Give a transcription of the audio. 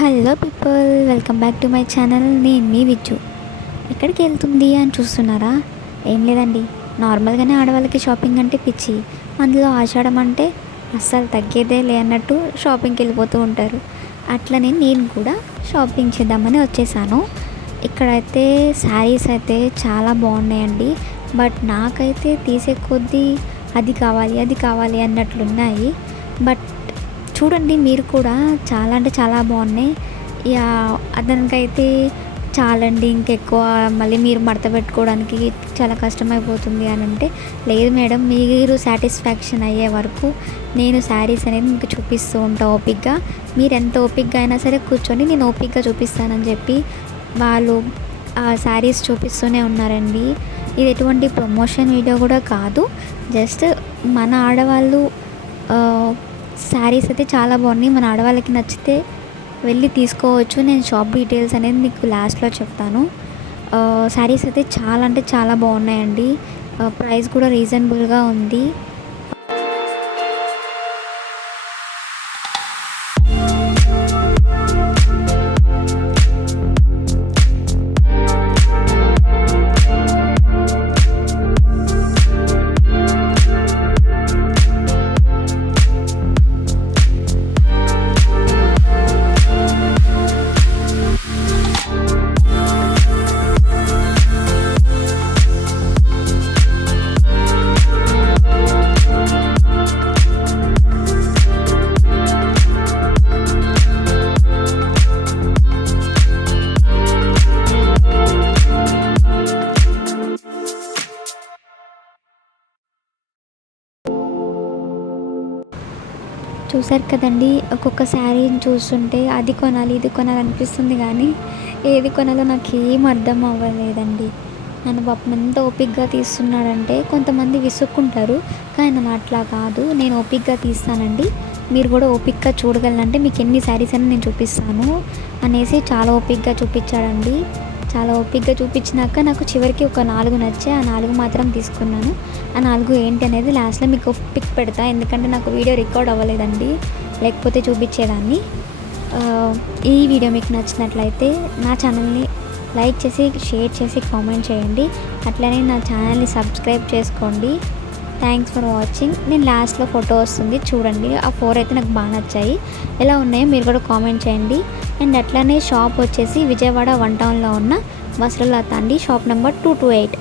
Hello people welcome back to my channel నేను మీ విజ్జు ఎక్కడికి వెళ్తుంది అని చూస్తున్నారా? ఏం లేదండి. నార్మల్గానే ఆడవాళ్ళకి షాపింగ్ అంటే పిచ్చి. అందులో ఆషాఢం అంటే అస్సలు తగ్గేదే లే అన్నట్టు షాపింగ్కి వెళ్ళిపోతూ ఉంటారు. అట్లనే నేను కూడా షాపింగ్ చేద్దామని వచ్చేసాను. ఇక్కడైతే శారీస్ అయితే చాలా బాగున్నాయండి. బట్ నాకైతే తీసే కొద్దీ అది కావాలి అది కావాలి అన్నట్లున్నాయి. బట్ చూడండి మీరు కూడా చాలా అంటే చాలా బాగున్నాయి. ఇక అతనికైతే చాలండి ఇంకెక్కువ మళ్ళీ మీరు మడత పెట్టుకోవడానికి చాలా కష్టమైపోతుంది అని అంటే లేదు మేడం మీరు సాటిస్ఫాక్షన్ అయ్యే వరకు నేను శారీస్ అనేది మీకు చూపిస్తూ ఉంటా ఓపిక్గా మీరు ఎంత ఓపిక్గా అయినా సరే కూర్చొని నేను ఓపిక్గా చూపిస్తానని చెప్పి వాళ్ళు ఆ శారీస్ చూపిస్తూనే ఉన్నారండి. ఇది ఎటువంటి ప్రమోషన్ వీడియో కూడా కాదు. జస్ట్ మన ఆడవాళ్ళు శారీస్ అయితే చాలా బాగున్నాయి. మన ఆడవాళ్ళకి నచ్చితే వెళ్ళి తీసుకోవచ్చు. నేను షాప్ డీటెయిల్స్ అనేది మీకు లాస్ట్లో చెప్తాను. శారీస్ అయితే చాలా అంటే చాలా బాగున్నాయండి. ప్రైస్ కూడా రీజనబుల్గా ఉంది. చూసారు కదండి ఒక్కొక్క శారీని చూస్తుంటే అది కొనాలి ఇది కొనాలి అనిపిస్తుంది కానీ ఏది కొనాలో నాకు ఏం అర్థం అవ్వలేదండి. నన్ను పాపం ఎంత ఓపిక్గా తీస్తున్నాడంటే కొంతమంది విసుక్కుంటారు కానీ నన్ను అట్లా కాదు. నేను ఓపిక్గా తీస్తానండి. మీరు కూడా ఓపిక్గా చూడగలనంటే మీకు ఎన్ని శారీస్ అయినా నేను చూపిస్తాను అనేసి చాలా ఓపిక్గా చూపించాడండి. చాలా ఓపిక్గా చూపించినాక నాకు చివరికి ఒక నాలుగు నచ్చే ఆ నాలుగు మాత్రం తీసుకున్నాను. ఆ నాలుగు ఏంటి అనేది లాస్ట్లో మీకు పిక్ పెడతా. ఎందుకంటే నాకు వీడియో రికార్డ్ అవ్వలేదండి. లేకపోతే చూపించేదాన్ని. ఈ వీడియో మీకు నచ్చినట్లయితే నా ఛానల్ని లైక్ చేసి షేర్ చేసి కామెంట్ చేయండి. అట్లనే నా ఛానల్ని సబ్స్క్రైబ్ చేసుకోండి. థ్యాంక్స్ ఫర్ వాచింగ్ నేను లాస్ట్లో ఫోటో వస్తుంది. చూడండి. ఆ ఫోర్ అయితే నాకు బాగా నచ్చాయి. ఎలా ఉన్నాయో మీరు కూడా కామెంట్ చేయండి. అండ్ అట్లానే షాప్ వచ్చేసి విజయవాడ వన్ టౌన్లో ఉన్న వస్త్రలత అండి. Shop number two two eight.